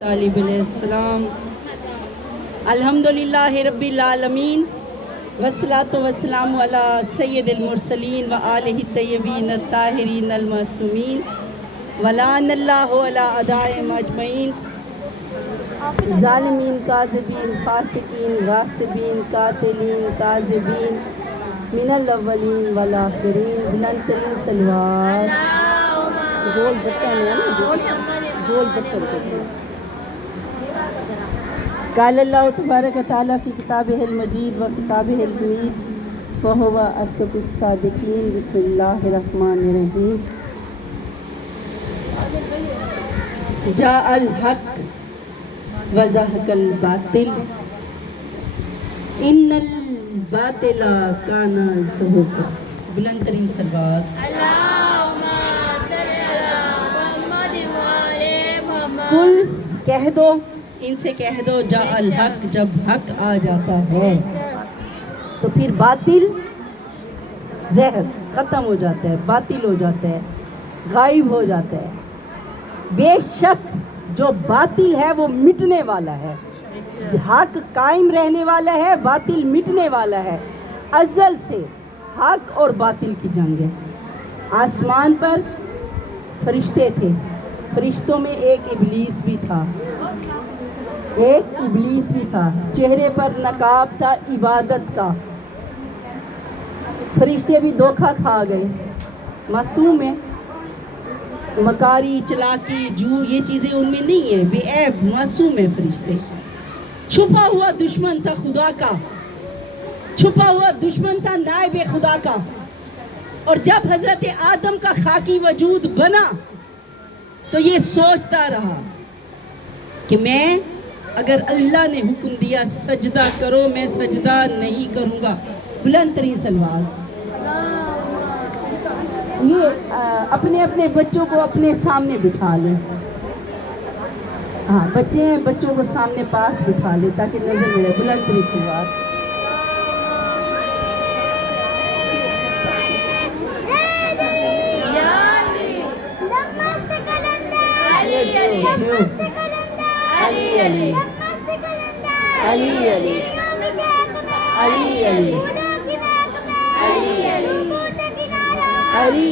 طالب علیہ السلام الحمدللہ رب العالمین والصلاة والسلام علی سید المرسلین و آلہ الطیبین الطاہرین المعصومین ولعن اللہ علی اعدائہم اجمعین ظالمین کاذبین فاسقین غاصبین قاتلین کاذبین من الاولین والآخرین بلند ترین صلوات گول بٹن ہے نا گول بٹن کرتے قال اللہ تبارک و تعالی فی کتابہ المجید و کتابہ الحمید وہو اصدق الصادقین بسم اللہ الرحمن الرحیم جاء الحق وزهق الباطل ان الباطل کان زہوقا بلند ترین صلوات کل کہہ دو ان سے کہہ دو جا الحق جب حق آ جاتا ہے تو پھر باطل زہر ختم ہو جاتا ہے، باطل ہو جاتا ہے، غائب ہو جاتا ہے۔ بے شک جو باطل ہے وہ مٹنے والا ہے، حق قائم رہنے والا ہے، باطل مٹنے والا ہے۔ ازل سے حق اور باطل کی جنگ ہے۔ آسمان پر فرشتے تھے، فرشتوں میں ایک ابلیس بھی تھا، چہرے پر نقاب تھا عبادت کا۔ فرشتے بھی دھوکہ کھا گئے، معصوم ہیں، مکاری چلاکی جھوٹ یہ چیزیں ان میں نہیں ہیں، بے عیب معصوم ہیں فرشتے۔ چھپا ہوا دشمن تھا خدا کا، چھپا ہوا دشمن تھا نائب خدا کا، اور جب حضرت آدم کا خاکی وجود بنا تو یہ سوچتا رہا کہ میں اگر اللہ نے حکم دیا سجدہ کرو میں سجدہ نہیں کروں گا۔ بلند ترین صلوات۔ یہ اپنے اپنے بچوں کو اپنے سامنے بٹھا لیں، ہاں بچے ہیں بچوں کو سامنے پاس بٹھا لیں تاکہ نظر ملے۔ بلند ترین صلوات۔ علی علی علی علی علی علی علی علی علی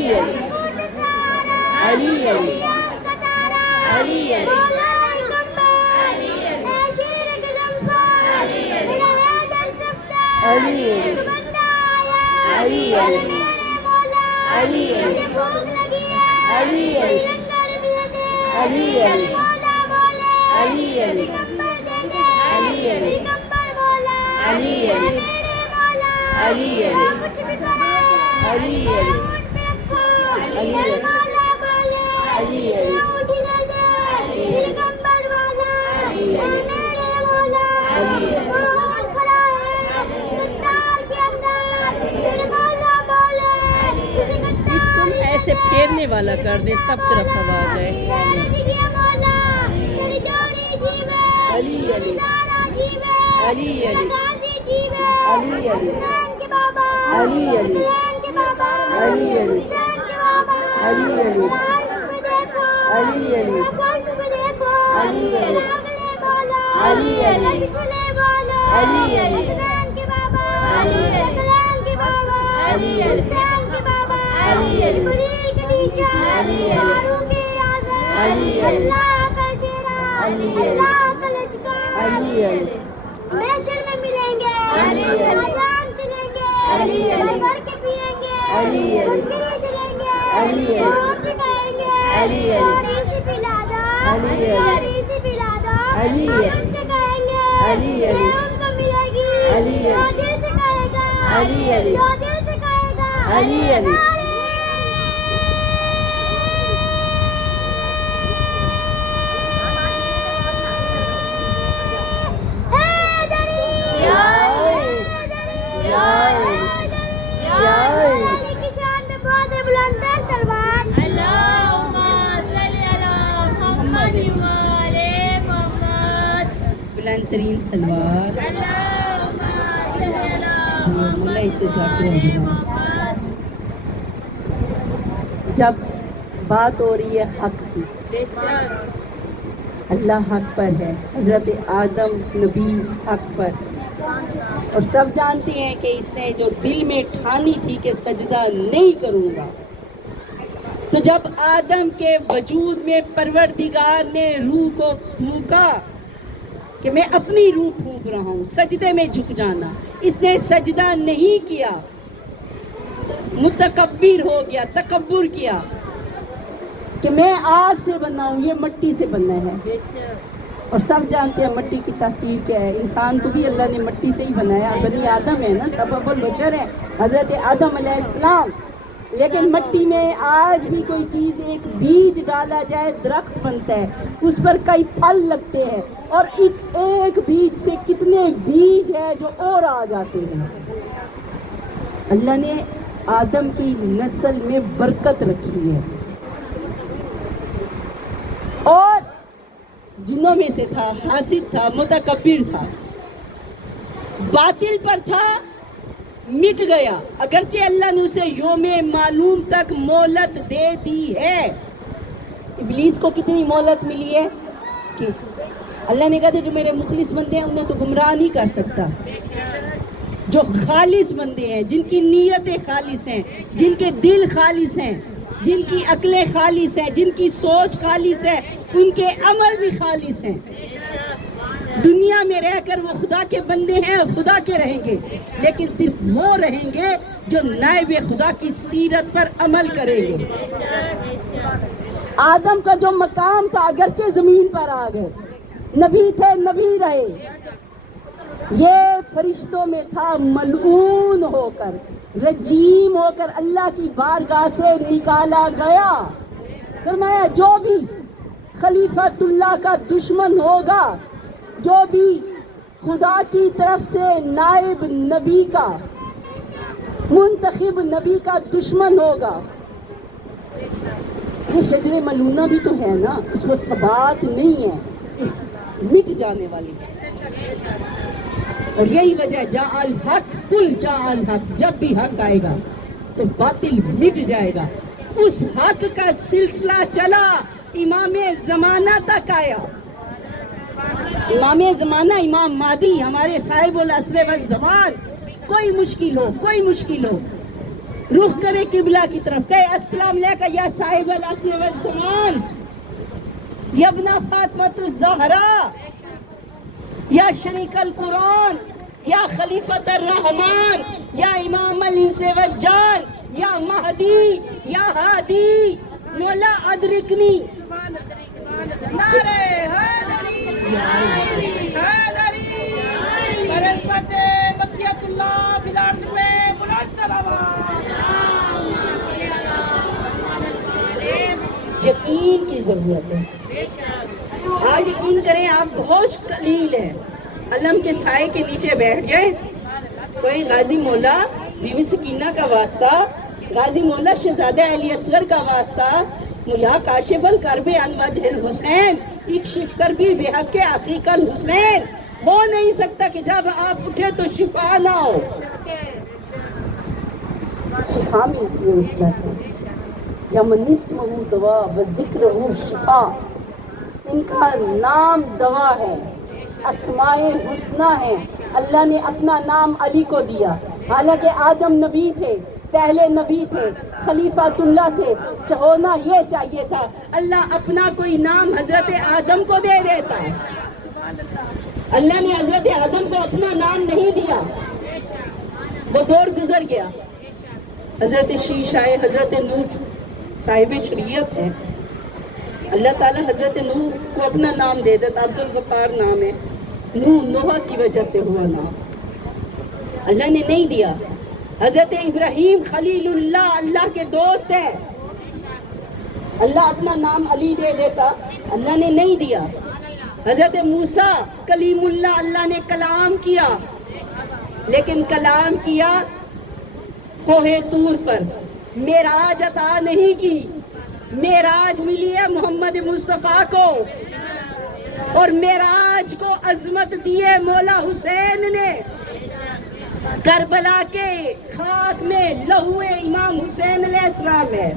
علی اس کو ایسے پھیرنے والا کر دے سب طرف ہوا آ جائے۔ علی علی علی علی علی علی علی علی علی علی علی علی علی علی علی محشر میں ملیں گے، آزان چلیں گے، بھر کے پیئیں گے، مسکرے چلیں گے، بہت سکھائیں گے، پانی سے پلا دو، پانی سے پلا دو، ہم سے کہیں گے، ان کو ملے گی، جو دل سے کہے گا، جو دل سے کہے گا۔ بلند ترین صلوات۔ مولا اسے ذاکر اللہ۔ جب بات ہو رہی ہے حق کی، اللہ حق پر ہے، حضرت آدم نبی حق پر، اور سب جانتے ہیں کہ اس نے جو دل میں ٹھانی تھی کہ سجدہ نہیں کروں گا، تو جب آدم کے وجود میں پروردگار نے روح کو پھونکا کہ میں اپنی روح پھونک رہا ہوں، سجدے میں جھک جانا، اس نے سجدہ نہیں کیا، متکبر ہو گیا، تکبر کیا کہ میں آگ سے بنا ہوں، یہ مٹی سے بنا ہے، اور سب جانتے ہیں مٹی کی تاثیر کیا ہے، انسان کو بھی اللہ نے مٹی سے ہی بنایا، بنی آدم ہے نا، سب البشر ہے، حضرت آدم علیہ السلام، لیکن مٹی میں آج بھی کوئی چیز ایک بیج ڈالا جائے درخت بنتا ہے، اس پر کئی پھل لگتے ہیں، اور ایک بیج سے کتنے بیج ہیں جو اور آ جاتے ہیں۔ اللہ نے آدم کی نسل میں برکت رکھی ہے، اور جنوں میں سے تھا، حاسد تھا، متکبر تھا، باطل پر تھا، مٹ گیا، اگرچہ اللہ نے اسے یوم معلوم تک مہلت دے دی ہے۔ ابلیس کو کتنی مہلت ملی ہے کہ اللہ نے کہا تھا جو میرے مخلص بندے ہیں انہیں تو گمراہ نہیں کر سکتا، جو خالص بندے ہیں، جن کی نیتیں خالص ہیں، جن کے دل خالص ہیں، جن کی عقلیں خالص ہیں، جن کی سوچ خالص ہے، ان کے عمل بھی خالص ہیں، دنیا میں رہ کر وہ خدا کے بندے ہیں اور خدا کے رہیں گے، لیکن صرف وہ رہیں گے جو نائب خدا کی سیرت پر عمل کریں گے۔ آدم کا جو مقام تھا اگرچہ زمین پر آ گئے، نبی تھے، نبی رہے، یہ فرشتوں میں تھا ملعون ہو کر، رجیم ہو کر اللہ کی بارگاہ سے نکالا گیا۔ فرمایا جو بھی خلیفۃ اللہ کا دشمن ہوگا، جو بھی خدا کی طرف سے نائب نبی کا، منتخب نبی کا دشمن ہوگا، یہ شجر ملعونہ بھی تو ہے نا، اس کو ثبات نہیں ہے، اس مٹ جانے والی ہے۔ اور یہی وجہ جاء الحق، کل جاء الحق، جب بھی حق آئے گا تو باطل مٹ جائے گا۔ اس حق کا سلسلہ چلا، امام زمانہ تک آیا، امام زمانہ امام مہدی، ہمارے صاحب العصر والزمان، کوئی مشکل ہو، کوئی مشکل ہو، رخ کرے قبلہ کی طرف، کہے السلام علیکم یا صاحب العصر والزمان، یا ابن فاطمۃ الزہرا، یا شریک القرآن، یا خلیفۃ الرحمان، یا امام الانس والجان، یا مہدی، یا ہادی، مولا ادرکنی۔ نعرہ حیدری حیدری برعظمت بقیت اللہ فی الارض میں بلند صلوات۔ یقین کی ضرورت ہے، آپ یقین کریں، آپ بہت قلیل ہیں، علم کے سائے کے نیچے بیٹھ جائیں، کوئی غازی مولا بیوی سکینہ کا واسطہ، غازی مولا شہزادہ علی اصغر کا واسطہ، یا کاشف الکرب عن وجہ الحسین، اکشف کربی بحق عقیق الحسین، ہو نہیں سکتا کہ جب آپ اٹھے تو شفا نہ ہو، شفا ملتی ہے اس طرح سے، یا من اسمہ دوا و ذکرہ شفا، ان کا نام دوا ہے، اسماء حسنہ ہے، اللہ نے اپنا نام علی کو دیا، حالانکہ آدم نبی تھے، پہلے نبی تھے، خلیفۃ اللہ تھے، ہونا یہ چاہیے تھا اللہ اپنا کوئی نام حضرت آدم کو دے دیتا، اللہ نے حضرت آدم کو اپنا نام نہیں دیا، وہ دور گزر گیا، حضرت شیش آئے، حضرت نوح صاحب شریعت ہے، اللہ تعالیٰ حضرت نوح کو اپنا نام دے دیتا، عبد الغفار نام ہے، نوح کی وجہ سے ہوا نام، اللہ نے نہیں دیا۔ حضرت ابراہیم خلیل اللہ، اللہ کے دوست ہے، اللہ اپنا نام علی دے دیتا، اللہ نے نہیں دیا۔ حضرت موسیٰ کلیم اللہ، اللہ نے کلام کیا، لیکن کلام کیا کوہ طور پر، معراج عطا نہیں کی، معراج ملی ہے محمد مصطفیٰ کو، اور معراج کو عظمت دیے مولا حسین نے، کربلا کے خاک میں لہو امام حسین علیہ السلام ہے،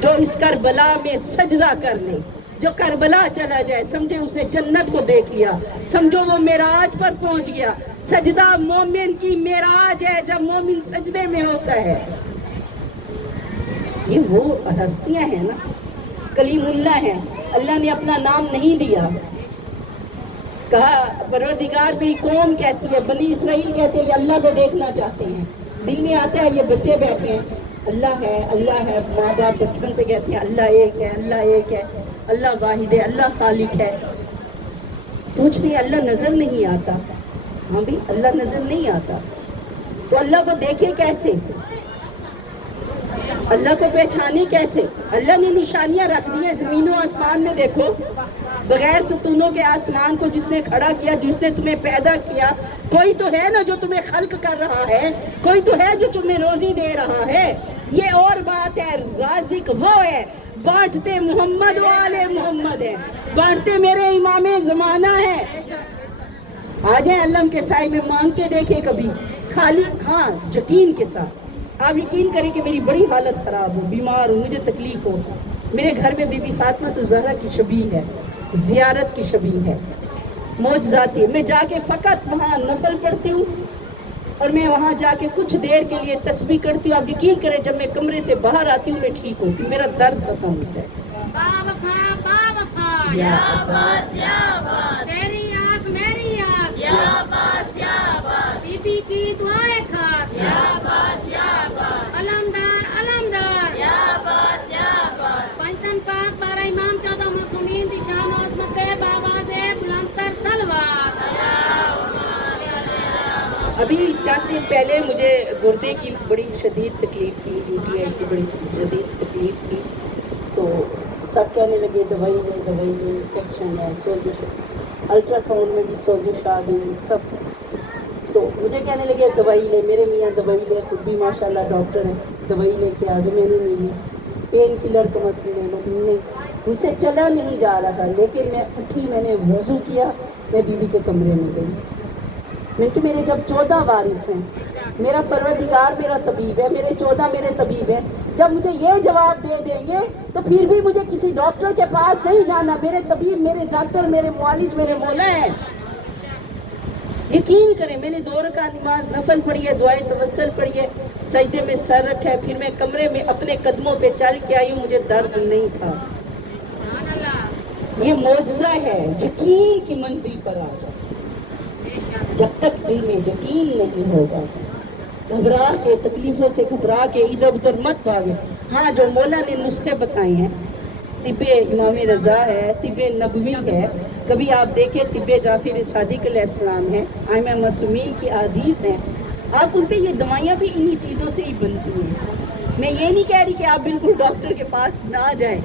جو اس کربلا میں سجدہ کر لے، جو کربلا چلا جائے سمجھے اس نے جنت کو دیکھ لیا، سمجھو وہ معراج پر پہنچ گیا۔ سجدہ مومن کی معراج ہے جب مومن سجدے میں ہوتا ہے۔ یہ وہ ہستیاں ہیں نا، کلیم اللہ ہیں، اللہ نے اپنا نام نہیں دیا، کہا پروردگار بھی قوم کہتی ہے، بنی اسرائیل کہتے ہیں کہ اللہ کو دیکھنا چاہتے ہیں، دل میں آتا ہے یہ بچے بیٹھے ہیں اللہ ہے اللہ ہے، ماں باپ بچپن سے کہتے ہیں اللہ ایک ہے اللہ ایک ہے، اللہ واحد ہے، اللہ خالق ہے، پوچھتے ہیں اللہ نظر نہیں آتا، ہاں بھی اللہ نظر نہیں آتا تو اللہ کو دیکھے کیسے، اللہ کو پہچانے کیسے؟ اللہ نے نشانیاں رکھ دی ہیں زمین و آسمان میں، دیکھو بغیر ستونوں کے آسمان کو جس نے کھڑا کیا، جس نے تمہیں پیدا کیا، کوئی تو ہے نا جو تمہیں خلق کر رہا ہے، کوئی تو ہے جو تمہیں روزی دے رہا ہے، یہ اور بات ہے، رازق وہ ہے، بانٹتے محمد والے محمد ہے، بانٹتے میرے امام زمانہ ہے۔ آ جائیں علم کے سائے میں، مانگ کے دیکھیں کبھی، خالی ہاں یقین کے ساتھ، آپ یقین کریں کہ میری بڑی حالت خراب ہو، بیمار ہوں، مجھے تکلیف ہو، میرے گھر میں بی بی فاطمہ تو زہرا کی شبیہ ہے، زیارت کی شبیہ ہے، معجزاتی، میں جا کے فقط وہاں نفل پڑھتی ہوں اور میں وہاں جا کے کچھ دیر کے لیے تسبیح کرتی ہوں، آپ یقین کریں جب میں کمرے سے باہر آتی ہوں میں ٹھیک ہوتی ہوں، میرا درد ختم ہوتا ہے۔ یا عباس یا عباس، تیری آس میری آس، یا عباس یا عباس، بی بی کی دعائیں خاص، یا عباس یا عباس، علمدار علمدار، یا عباس یا عباس، پنجتن پاک بارہ امام 14 معصومین دی شان و عظمت باواز بلند تر سلوات۔ ابھی چند دن پہلے مجھے گردے کی بڑی شدید تکلیف تھی، UTI کی بڑی شدید تکلیف تھی، تو سب کہنے لگے دوائی لے انفیکشن ہے، سوزش، الٹرا ساؤنڈ میں بھی سوزش آ گئی سب، تو مجھے کہنے لگے دوائی لے، میرے میاں دوائی لے، خود بھی ماشاءاللہ ڈاکٹر ہیں، دوائی لے کے آ جو، میں نے نہیں لی، پین کلر کا مسئلہ لے لو، نہیں، مجھ سے چلا نہیں جا رہا، لیکن میں اٹھی، میں نے وضو کیا، میں بیوی کے کمرے میں گئی، میں کہ میرے جب 14 وارث ہیں، میرا پروردگار میرا طبیب ہے، میرے 14 میرے طبیب ہیں، جب مجھے یہ جواب دے دیں گے تو پھر بھی مجھے کسی ڈاکٹر کے پاس نہیں جانا، میرے طبیب میرے ڈاکٹر میرے معالج میرے مولا ہیں۔ یقین کریں میں نے 2 رکعت نماز نفل پڑھی ہے، دعائے توسل پڑھی ہے، سجدے میں سر رکھا ہے، پھر میں کمرے میں اپنے قدموں پہ چل کے آئی ہوں، مجھے درد نہیں تھا۔ یہ معجزہ ہے، یقین کی منزل پر آ جاؤ، جب تک دل میں یقین نہیں ہوگا، گھبرا کے تکلیفوں سے گھبرا کے ادھر ادھر مت بھاگے۔ ہاں جو مولا نے نسخے بتائے ہیں، طب امام رضا ہے، طب نبوی ہے، کبھی آپ دیکھیں طب جعفر صادق علیہ السلام ہے، ائمہ معصومین کی احادیث ہیں، آپ ان پہ یہ دوائیاں بھی انہی چیزوں سے ہی بنتی ہیں۔ میں یہ نہیں کہہ رہی کہ آپ بالکل ڈاکٹر کے پاس نہ جائیں،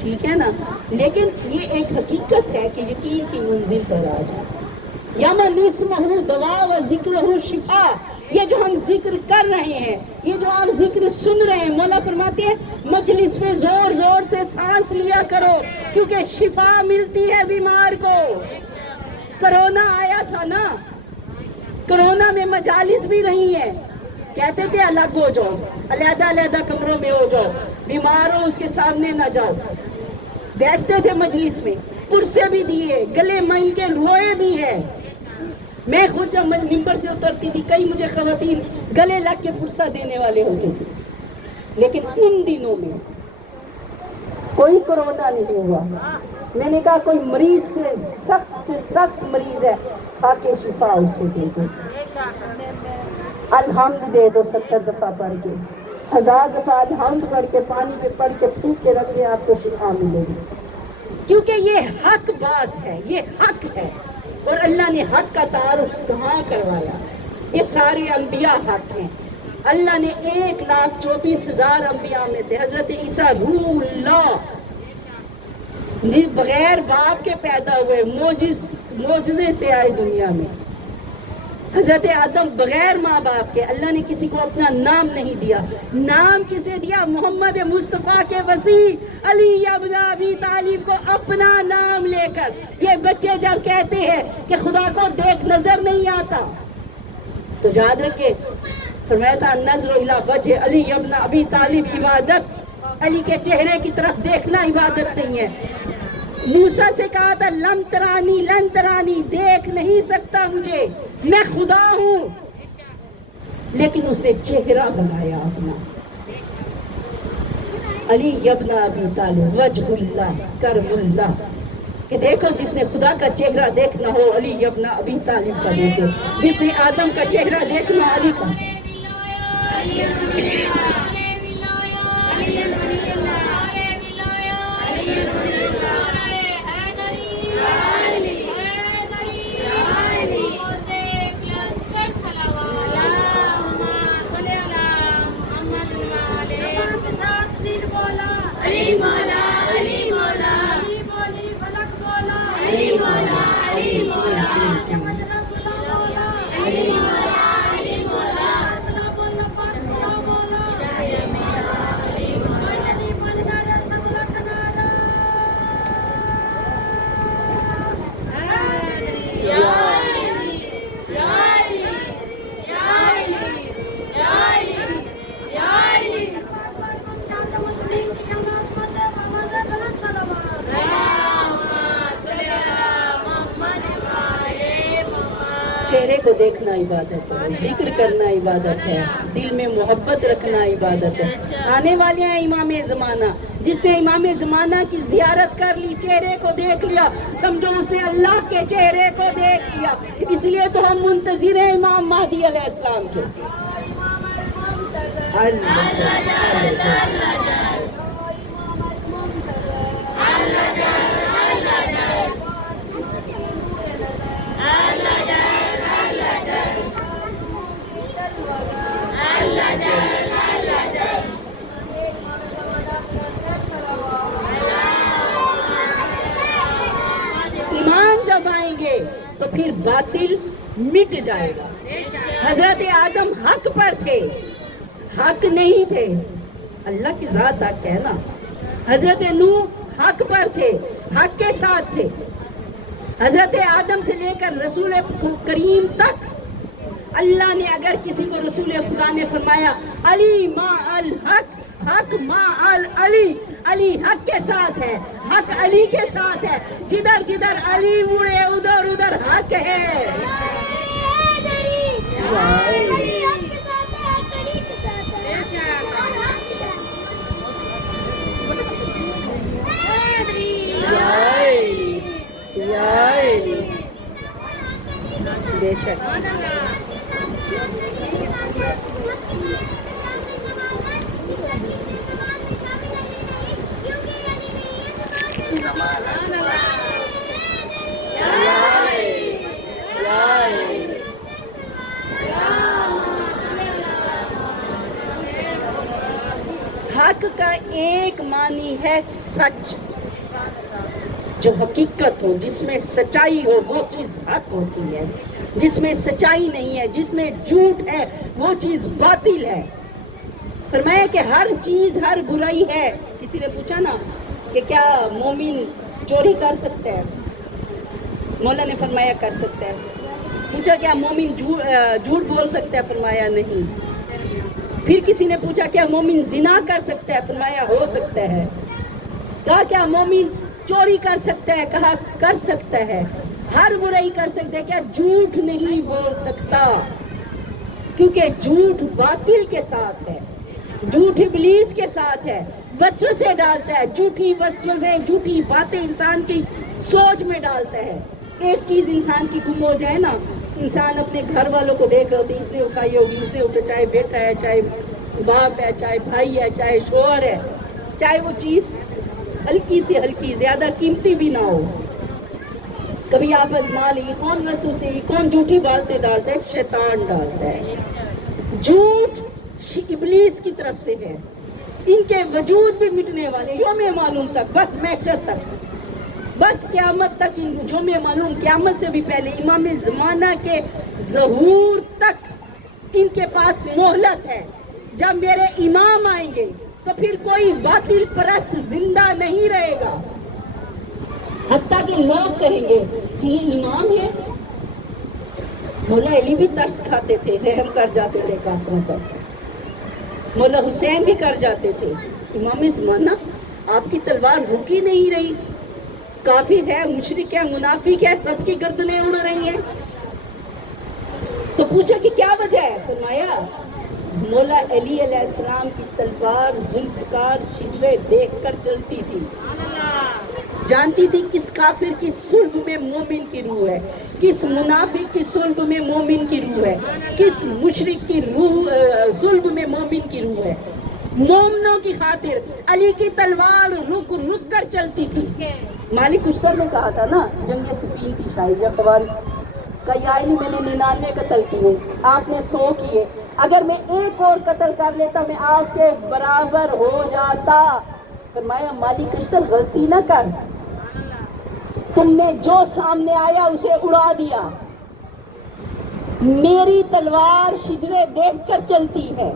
ٹھیک ہے نا، لیکن یہ ایک حقیقت ہے کہ یقین کی منزل پر آ جائیں۔ یمن اسمہ دوا و ذکرہ شفا، یہ جو ہم ذکر کر رہے ہیں، یہ جو آپ ذکر سن رہے ہیں، مولا فرماتے ہیں مجلس میں زور زور سے سانس لیا کرو کیونکہ شفا ملتی ہے بیمار کو۔ کرونا آیا تھا نا، کرونا میں مجالس بھی نہیں ہیں، کہتے تھے الگ ہو جاؤ، علیحدہ علیحدہ کمروں میں ہو جاؤ، بیمار ہو اس کے سامنے نہ جاؤ، بیٹھتے تھے مجلس میں، کرسے بھی دیے، گلے مل کے روئے بھی ہے۔ میں خود جب ممبر سے اترتی تھی، کئی مجھے خواتین گلے لگ کے پرسہ دینے والے ہوتے تھے، لیکن ان دنوں میں کوئی کرونا نہیں ہوا۔ میں نے کہا کوئی مریض سے سخت مریض ہے، آ کے شفا اسے دے دو، الحمد دے دو 70 دفعہ پڑھ کے، 1000 دفعہ الحمد پڑھ کے، پانی پہ پڑھ کے پھونک کے رکھ دیں، آپ کو شفا ملے گی، کیونکہ یہ حق بات ہے، یہ حق ہے، اور اللہ نے حق کا تعارف کہاں کروایا؟ یہ سارے انبیاء حق ہیں۔ اللہ نے 1,24,000 انبیاء میں سے حضرت عیسیٰ روح اللہ جی بغیر باپ کے پیدا ہوئے، معجزے سے آئے دنیا میں، حضرت آدم بغیر ماں باپ کے، اللہ نے کسی کو اپنا نام نہیں دیا، نام کسے دیا؟ محمد مصطفیٰ کے وسیع علی ابن ابی طالب کو اپنا نام لے کر۔ یہ بچے جب کہتے ہیں کہ خدا کو دیکھ نظر نہیں آتا تو یاد رکھے فرمایا تھا نظر الی وجہ علی ابن ابی طالب عبادت، علی کے چہرے کی طرف دیکھنا عبادت نہیں ہے۔ موسیٰ سے کہا تھا لم ترانی لن ترانی، دیکھ نہیں سکتا مجھے، میں خدا ہوں، لیکن اس نے چہرہ بنایا اپنا۔ علی ابن ابی طالب وجہ اللہ کرم اللہ، کہ دیکھو جس نے خدا کا چہرہ دیکھنا ہو علی ابن ابی طالب کا دیکھے، جس نے آدم کا چہرہ دیکھنا علی کا۔ چہرے کو دیکھنا عبادت ہے، ذکر کرنا عبادت ہے، دل میں محبت رکھنا عبادت ہے۔ آنے والے ہیں امام زمانہ، جس نے امام زمانہ کی زیارت کر لی، چہرے کو دیکھ لیا، سمجھو اس نے اللہ کے چہرے کو دیکھ لیا۔ اس لیے تو ہم منتظر ہیں امام مہدی علیہ السلام کے۔ ایمان جب آئیں گے تو پھر باطل مٹ جائے گا۔ حضرت آدم حق پر تھے، حق نہیں تھے، اللہ کی ذات حق ہے نا۔ حضرت نوح حق پر تھے، حق کے ساتھ تھے۔ حضرت آدم سے لے کر رسول کریم تک اللہ نے اگر کسی کو رسول خدا نے فرمایا علی ما الحق، حق ما علی، علی حق کے ساتھ ہے، حق علی کے ساتھ ہے، جدھر جدھر علی مڑے ادھر ادھر حق ہے۔ بے شک حق کا ایک معنی ہے سچ، جو حقیقت ہو، جس میں سچائی ہو وہ چیز حق ہوتی ہے، جس میں سچائی نہیں ہے، جس میں جھوٹ ہے وہ چیز باطل ہے۔ فرمایا کہ ہر چیز، ہر برائی ہے۔ کسی نے پوچھا نا کہ کیا مومن چوری کر سکتا ہے؟ مولا نے فرمایا کر سکتا ہے۔ پوچھا کیا مومن جھوٹ بول سکتا ہے؟ فرمایا نہیں۔ پھر کسی نے پوچھا کیا مومن زنا کر سکتا ہے؟ فرمایا ہو سکتا ہے۔ کہا کیا مومن چوری کر سکتا ہے؟ کہا کر سکتا ہے۔ ہر برائی کر سکتا ہے، کیا جھوٹ نہیں بول سکتا؟ کیونکہ جھوٹ باطل کے ساتھ ہے، جھوٹ ابلیس کے ساتھ ہے، وسوسے ڈالتا ہے، جھوٹی وسوسے، جھوٹی باتیں انسان کی سوچ میں ڈالتا ہے۔ ایک چیز انسان کی گم ہو جائے نا، انسان اپنے گھر والوں کو دیکھ رہا ہوتی، اس نے اٹھائی ہوگی، اس نے اٹھا، چاہے بیٹا ہے، چاہے باپ ہے، چاہے بھائی ہے، چاہے شوہر ہے، چاہے وہ چیز ہلکی سے ہلکی، زیادہ قیمتی بھی نہ ہو، کبھی آپ آزما لی، کون وسوسے، کون جھوٹی باتیں ڈالتا ہے؟ شیطان ڈالتا ہے۔ جھوٹ ابلیس کی طرف سے ہے، ان کے وجود بھی مٹنے والے، یوم معلوم تک، بس محشر تک، بس قیامت تک، ان یوم معلوم، قیامت سے بھی پہلے امام زمانہ کے ظہور تک ان کے پاس مہلت ہے۔ جب میرے امام آئیں گے تو پھر کوئی باطل پرست زندہ نہیں رہے گا، حتیٰ کہ لوگ کہیں گے کہ یہ امام ہے۔ مولا علی بھی ترس کھاتے تھے، رحم کر جاتے تھے کافروں پر، مولا حسین بھی کر جاتے تھے۔ امام زمانہ آپ کی تلوار رکی نہیں رہی، کافر ہے، مشرک ہے، منافق ہے، سب کی گردنیں اڑ رہی ہیں. تو پوچھا کہ کیا وجہ ہے؟ فرمایا مولا علی علیہ السلام کی تلوار ذوالفقار شجرے دیکھ کر چلتی تھی. جانتی تھی کس کافر کی صلب میں مومن کی روح ہے، کس منافق کی صلب میں مومن کی روح ہے، کس مشرک کی روح صلب میں مومن کی روح ہے. مومنوں کی خاطر علی کی تلوار رک رک کر چلتی تھی. مالک اشتر نے کہا تھا نا جنگ صفین کی شاہی یا خوارج کا، یا علی میں نے 99 قتل کیے، آپ نے 100 کیے، اگر میں ایک اور قتل کر لیتا میں آپ کے برابر ہو جاتا. فرمایا مالک اشتر غلطی نہ کر، تم نے جو سامنے آیا اسے اڑا دیا. میری تلوار شجرے دیکھ کر چلتی ہے.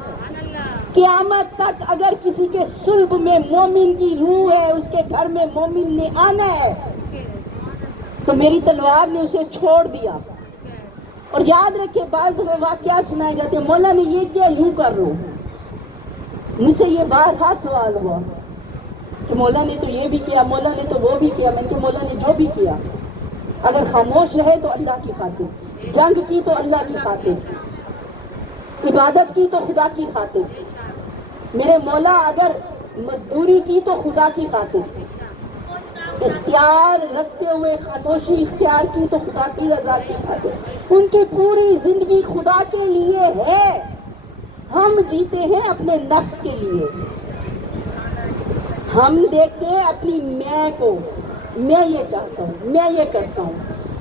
قیامت تک اگر کسی کے صلب میں مومن کی روح ہے، اس کے گھر میں مومن نے آنا ہے، تو میری تلوار نے اسے چھوڑ دیا. اور یاد رکھیں بعض دفعہ واقعات سنائے جاتے ہیں، مولا نے یہ کیا، یوں کر لو. مجھ سے یہ بارہا سوال ہوا کہ مولا نے تو یہ بھی کیا، مولا نے تو وہ بھی کیا. میں نے کہا مولا نے جو بھی کیا، اگر خاموش رہے تو اللہ کی خاطر، جنگ کی تو اللہ کی خاطر، عبادت کی تو خدا کی خاطر، میرے مولا اگر مزدوری کی تو خدا کی خاطر، اختیار رکھتے ہوئے خاموشی اختیار کی تو خدا کی رضا کی خاطر. ان کی پوری زندگی خدا کے لیے ہے. ہم جیتے ہیں اپنے نفس کے لیے. ہم دیکھتے ہیں اپنی میں کو، میں یہ چاہتا ہوں، میں یہ کرتا ہوں.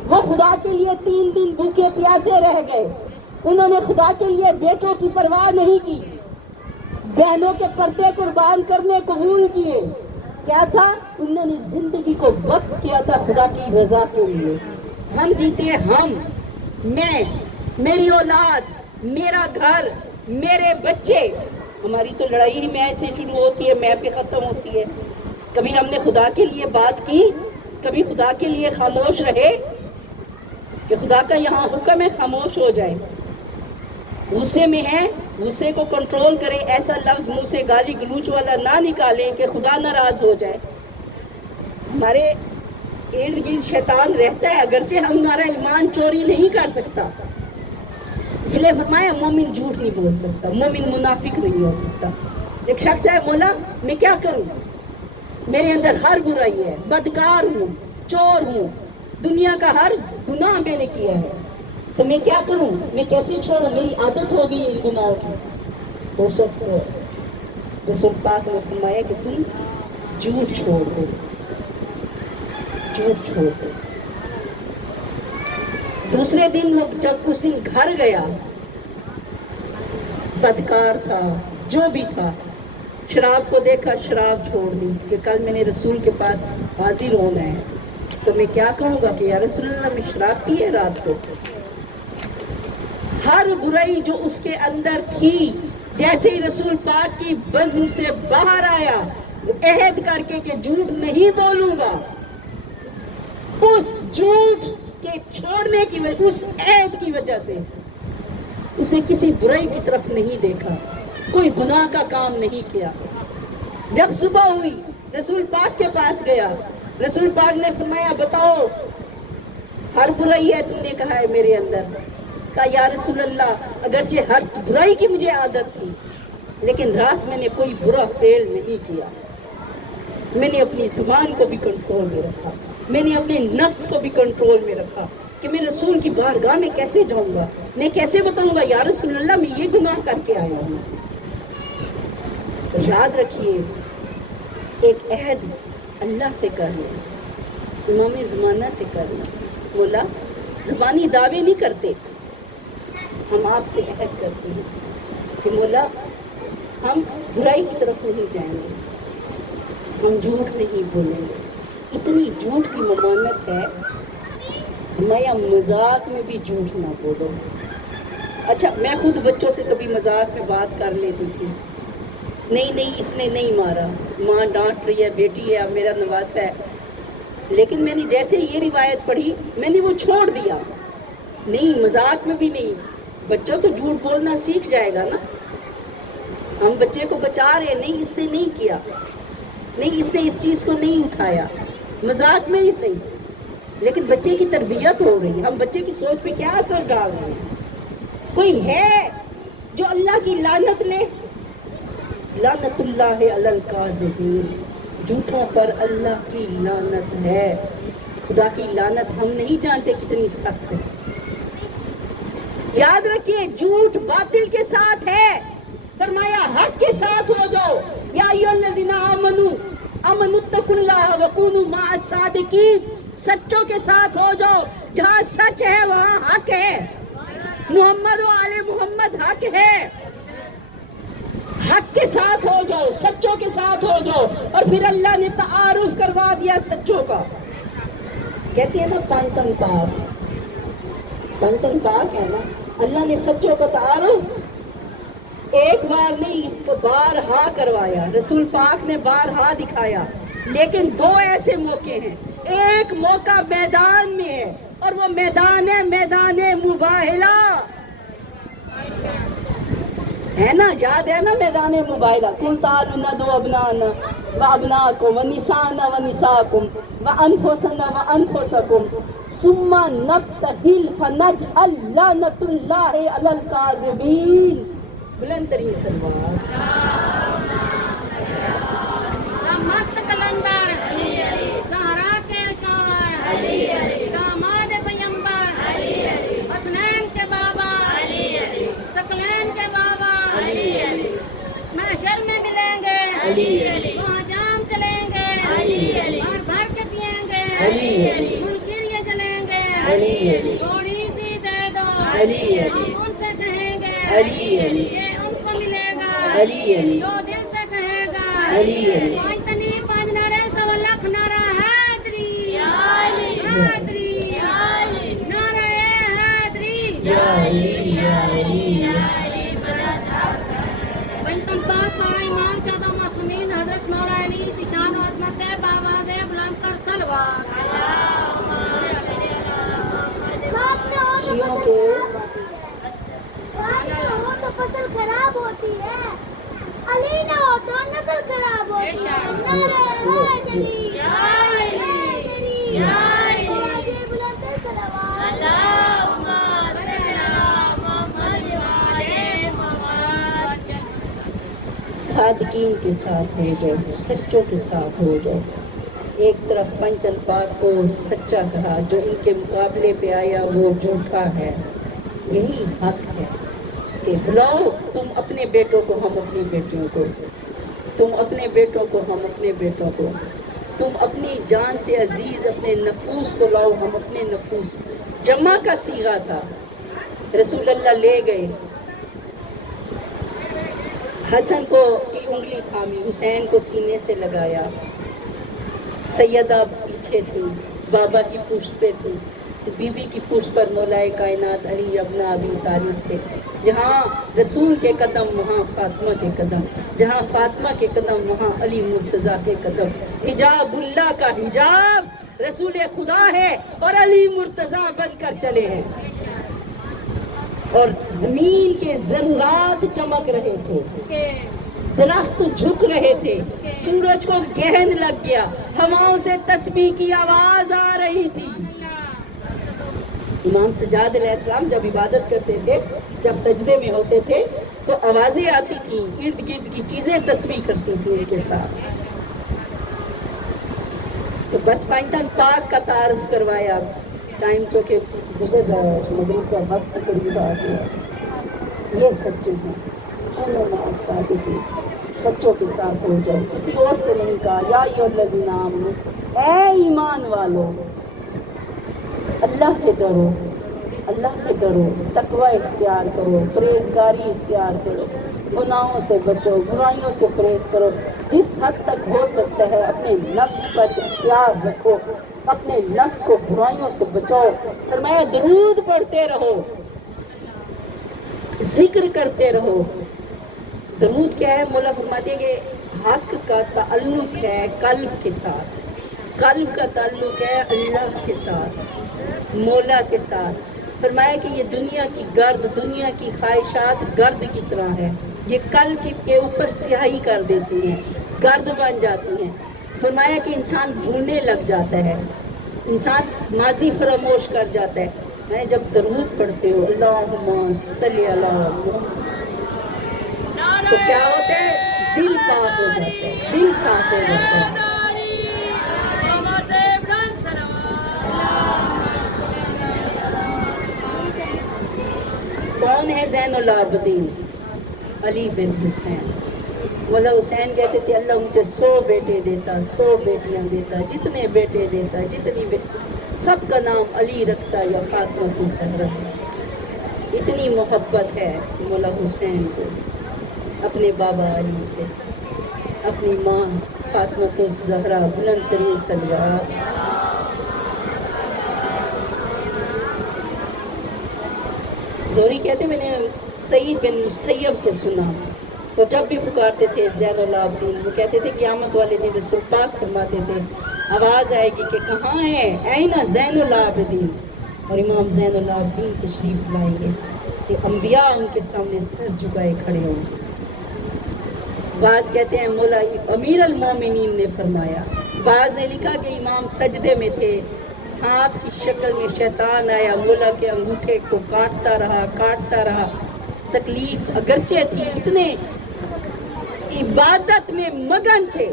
وہ خدا کے لیے 3 دن بھوکے پیاسے رہ گئے. انہوں نے خدا کے لیے بیٹوں کی پرواہ نہیں کی، بہنوں کے پردے قربان کرنے قبول کیے. کیا تھا؟ انہوں نے زندگی کو وقف کیا تھا خدا کی رضا کے لیے. ہم جیتے ہیں، ہم، میں، میری اولاد، میرا گھر، میرے بچے. ہماری تو لڑائی ہی میں سے شروع ہوتی ہے، میں پہ ختم ہوتی ہے. کبھی ہم نے خدا کے لیے بات کی؟ کبھی خدا کے لیے خاموش رہے کہ خدا کا یہاں حکم ہے خاموش ہو جائے؟ غصے میں ہے، غصے کو کنٹرول کریں، ایسا لفظ منہ سے گالی گلوچ والا نہ نکالیں کہ خدا ناراض ہو جائے. ہمارے ارد گرد شیطان رہتا ہے، اگرچہ ہمارا ایمان چوری نہیں کر سکتا. اس لیے فرمایا مومن جھوٹ نہیں بول سکتا، مومن منافق نہیں ہو سکتا. ایک شخص ہے، مولا میں کیا کروں، میرے اندر ہر برائی ہے، بدکار ہوں، چور ہوں، دنیا کا ہر گناہ میں نے کیا ہے، تو میں کیا کروں، میں کیسے چھوڑوں، میری عادت ہو گئی ان گناہوں کی. تو سب رسول پاک نے فرمایا کہ تم جھوٹ چھوڑ دو، جھوٹ چھوڑ دو. دوسرے دن جب اس دن گھر گیا، بدکار تھا، جو بھی تھا، شراب کو دیکھا، شراب چھوڑ دی کہ کل میں نے رسول کے پاس حاضر ہونا ہے، تو میں کیا کہوں گا کہ یا رسول اللہ میں شراب پی ہے رات کو. ہر برائی جو اس کے اندر تھی، جیسے ہی رسول پاک کی بزم سے باہر آیا، عہد کر کے کہ جھوٹ نہیں بولوں گا، اس جھوٹ کے چھوڑنے کی وجہ، اس عہد کی وجہ سے اس نے کسی برائی کی طرف نہیں دیکھا، کوئی گناہ کا کام نہیں کیا. جب صبح ہوئی رسول پاک کے پاس گیا، رسول پاک نے فرمایا بتاؤ ہر برائی ہے تم نے کہا ہے میرے اندر. کہا یا رسول اللہ اگرچہ ہر برائی کی مجھے عادت تھی، لیکن رات میں نے کوئی برا فعل نہیں کیا. میں نے اپنی زبان کو بھی کنٹرول میں رکھا، میں نے اپنے نفس کو بھی کنٹرول میں رکھا کہ میں رسول کی بارگاہ میں کیسے جاؤں گا، میں کیسے بتاؤں گا یا رسول اللہ میں یہ گناہ کر کے آیا ہوں. تو یاد رکھیے ایک عہد اللہ سے کرنا، امام زمانہ سے کرنا. مولا زبانی دعوے نہیں کرتے، ہم آپ سے عہد کرتے ہیں کہ مولا ہم برائی کی طرف نہیں جائیں گے، ہم جھوٹ نہیں بولیں گے. اتنی جھوٹ کی ممانت ہے، میں مذاق میں بھی جھوٹ نہ بولو. اچھا میں خود بچوں سے کبھی مذاق میں بات کر لیتی تھی، نہیں اس نے نہیں مارا، ماں ڈانٹ رہی ہے، بیٹی ہے، میرا نواسا ہے. لیکن میں نے جیسے یہ روایت پڑھی میں نے وہ چھوڑ دیا. نہیں مذاق میں بھی نہیں، بچوں تو جھوٹ بولنا سیکھ جائے گا نا. ہم بچے کو بچا رہے، نہیں اس نے نہیں کیا، نہیں اس نے اس چیز کو نہیں اٹھایا، مذاق میں ہی صحیح، لیکن بچے کی تربیت ہو رہی ہے، ہم بچے کی سوچ پہ کیا اثر ڈال رہے ہیں؟ کوئی ہے جو اللہ کی لعنت لے؟ لعنت اللہ علی الکاذبین، جھوٹوں پر اللہ کی لعنت ہے۔ خدا کی لعنت ہم نہیں جانتے کتنی سخت ہے۔ یاد رکھیے جھوٹ باطل کے ساتھ ہے، فرمایا حق کے ساتھ ہو جاؤ۔ یا ایھا الذین آمنوا اتقوا اللہ وکونوا مع الصادقین، سچوں کے ساتھ ہو جاؤ، جہاں سچ ہے وہاں حق ہے، محمد و آل محمد حق ہے، حق کے ساتھ ہو جاؤ، سچوں کے ساتھ ہو جاؤ۔ اور پھر اللہ نے تعارف کروا دیا سچوں کا، کہتے ہیں نا پنتن پاک، پنتن پاک ہے نا، اللہ نے سچوں کا تعارف ایک بار نہیں تو بارہا کروایا، رسول پاک نے بارہا دکھایا، لیکن دو ایسے موقع ہیں، ایک موقع میدان میں ہے اور وہ میدان ہے میدان مباہلہ، ہے نا، یاد ہے نا میدان مباہلہ، قل تعالوا ندعو ابناءنا وابناءکم ونساءنا ونساءکم وانفسنا وانفسکم ثم نبتہل فنجعل لعنۃ اللہ علی الکاذبین۔ بلند ترین سلوات۔ مست کلندر زہرا کے شوہر داماد پیمبر حسنین کے بابا ثقلین کے بابا محشر میں ملیں گے، وہاں جام چلیں گے، بھر بھر کے پیئیں گے، منکر یہ جلیں گے، تھوڑی سی دے دو، ہم ان سے کہیں گے یہ ان کو ملے گا، جو دل سے کہے گا پانچتنی پانچ نعرے سوا لاکھ نعرہ حیدری حیدری نعرہ حیدری۔ پنجتن پاک کا امام چودہ معصومین حضرت مولا علی کی شان و عظمت ہے، باواز بلند کر صلوات۔ شیعوں کے تو فصل خراب ہوتی ہے، علی نہ ہو تو نسل خراب ہوتی ہے۔ نعرہ حیدری حیدری حیدری بلند کر صلوات۔ اللہم صل علی محمد وعلی محمد۔ صادقین کے ساتھ ہو جاؤ، سچوں کے ساتھ ہو جاؤ۔ ایک طرف پنجتن پاک کو سچا کہا، جو ان کے مقابلے پہ آیا وہ جھوٹا ہے، یہی حق ہے کہ بلاؤ تم اپنے بیٹوں کو، ہم اپنی بیٹیوں کو، تم اپنے بیٹوں کو، ہم اپنے بیٹوں کو، تم اپنی جان سے عزیز اپنے نفوس کو لاؤ، ہم اپنے نفوس۔ جمع کا صیغہ تھا، رسول اللہ لے گئے، حسن کو کی انگلی تھامی، حسین کو سینے سے لگایا، سیدہ پیچھے تھی، بابا کی پشت پہ تھی، بی بی کی پشت پر مولائے کائنات علی ابن ابی طالب تھے۔ جہاں رسول کے قدم وہاں فاطمہ کے قدم، جہاں فاطمہ کے قدم وہاں علی مرتضیٰ کے قدم۔ حجاب اللہ کا حجاب رسول خدا ہے اور علی مرتضیٰ بن کر چلے ہیں، اور زمین کے ذرات چمک رہے تھے، درخت جھک رہے تھے، سورج کو گہن لگ گیا، ہواؤں سے تسبیح کی آواز آ رہی تھی۔ امام سجاد علیہ السلام جب عبادت کرتے تھے، جب سجدے میں ہوتے تھے تو آوازیں آتی تھیں، ارد گرد کی چیزیں تسبیح کرتی تھیں ان کے ساتھ۔ تو بس پنجتن پاک کا تعارف کروایا، ٹائم تو کہ گزر گیا، مغرب کا وقت قریب آ گیا۔ یہ سچے ہیں، سچوں کے ساتھ ہو جاؤ، کسی اور سے نہیں کہا۔ یا ایھا الذین آمنوا، اے ایمان والو، اللہ سے ڈرو، اللہ سے ڈرو، تقوی اختیار کرو، پرہیزگاری اختیار کرو، گناہوں سے بچو، برائیوں سے پرہیز کرو، جس حد تک ہو سکتا ہے اپنے نفس پر اختیار رکھو، اپنے نفس کو برائیوں سے بچاؤ۔ فرمایا درود پڑھتے رہو، ذکر کرتے رہو۔ درود کیا ہے؟ مولا فرماتے ہیں کہ حق کا تعلق ہے قلب کے ساتھ، قلب کا تعلق ہے اللہ کے ساتھ، مولا کے ساتھ۔ فرمایا کہ یہ دنیا کی گرد، دنیا کی خواہشات گرد کی طرح ہے، یہ قلب کے اوپر سیاہی کر دیتی ہیں، گرد بن جاتی ہیں۔ فرمایا کہ انسان بھولنے لگ جاتا ہے، انسان ماضی فراموش کر جاتا ہے. میں جب درود پڑھتے ہو اللہم صلی علی محمد، تو کیا ہوتا ہے؟ دل پاک ہو جاتا ہے، دل صاف ہو جاتا ہے. کون ہے زین العابدین؟ علی بن حسین. مولا حسین کہتے تھے اللہ مجھے 100 بیٹے دیتا، 100 بیٹیاں دیتا، جتنے بیٹے دیتا، جتنی سب کا نام علی رکھتا یا فاطمہ الزہرا. اتنی محبت ہے مولا حسین کو اپنے بابا علی سے، اپنی ماں فاطمہ الزہرا بلند ترین صلوات. زہری کہتے میں نے سعید بن مسیب سے سنا، وہ جب بھی پکارتے تھے زین العابدین، وہ کہتے تھے قیامت والے دن رسول پاک فرماتے تھے آواز آئے گی کہ کہاں ہے اینا زین العابدین، اور امام زین العابدین تشریف لائیں گے کہ انبیاء ان کے سامنے سر جھکائے کھڑے ہوں گے. بعض کہتے ہیں مولا امیر المومنین نے فرمایا، بعض نے لکھا کہ امام سجدے میں تھے، سانپ کی شکل میں شیطان آیا، مولا کے انگوٹھے کو کاٹتا رہا. تکلیف اگرچہ تھی، اتنے عبادت میں مگن تھے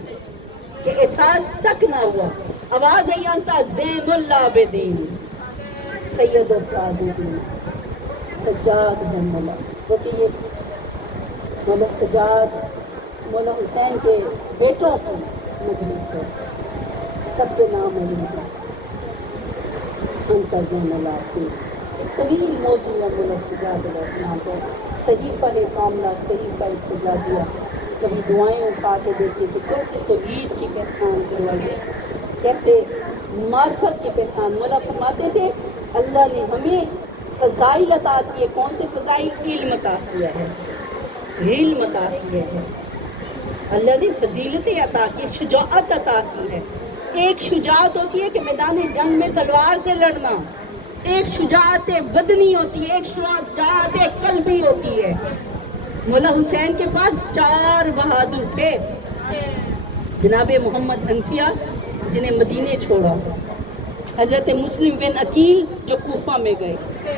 کہ احساس تک نہ ہوا. آواز آئی انتا زین العابدین سید السعادین، سجاد ہے مولا. کیونکہ یہ مولا سجاد مولا حسین کے بیٹوں کی مجلس ہے، سب کے نام علی ہے. انتا زین العابدین ایک طویل موضوع ہے مولا سجاد علیہ السلام کو. صحیفہ کاملہ، صحیفہ سجادیہ، کبھی دعائیں اٹھا کے دیکھیں کہ کیسے توحید کی پہچان کروائی، کیسے معرفت کی پہچان. مولا فرماتے تھے اللہ نے ہمیں فضائل عطا کیے. کون سے فضائل؟ علم عطا کیا ہے، علم عطا کیا ہے. اللہ نے فضیلتیں عطا کی، شجاعت عطا کی ہے. ایک شجاعت ہوتی ہے کہ میدان جنگ میں تلوار سے لڑنا، ایک شجاعت بدنی ہوتی ہے، ایک شجاعت قلبی ہوتی ہے. مولا حسین کے پاس 4 بہادر تھے. جناب محمد حنفیہ جنہیں مدینے چھوڑا، حضرت مسلم بن عقیل جو کوفہ میں گئے،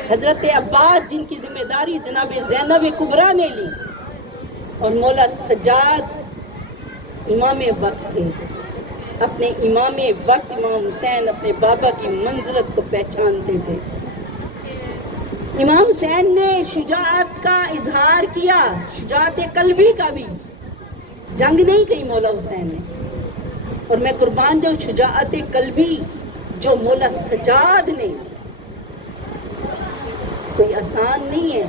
حضرت عباس جن کی ذمہ داری جناب زینب کبریٰ نے لی، اور مولا سجاد امام وقت تھے. اپنے امام وقت امام حسین اپنے بابا کی منزلت کو پہچانتے تھے. امام حسین نے شجاعت کا اظہار کیا، شجاعت قلبی کا بھی. جنگ نہیں کی مولا حسین نے، اور میں قربان جاؤں شجاعت قلبی جو مولا سجاد نے، کوئی آسان نہیں ہے،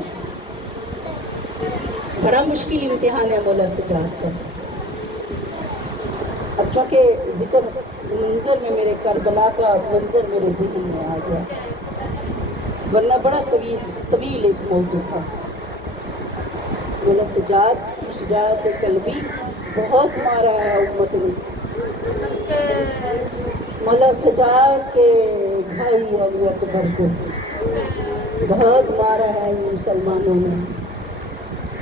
بڑا مشکل امتحان ہے مولا سجاد کا. اب چونکہ ذکر منظر میں میرے کربلا کا منظر میرے ذہن میں آ گیا، ورنہ بڑا طویل ایک موضوع تھا. مولا سجاد کی شجاعت قلبی بہت مارا ہے امت نے. مولا سجاد کے بھائی علی اکبر کو بہت مارا ہے مسلمانوں نے.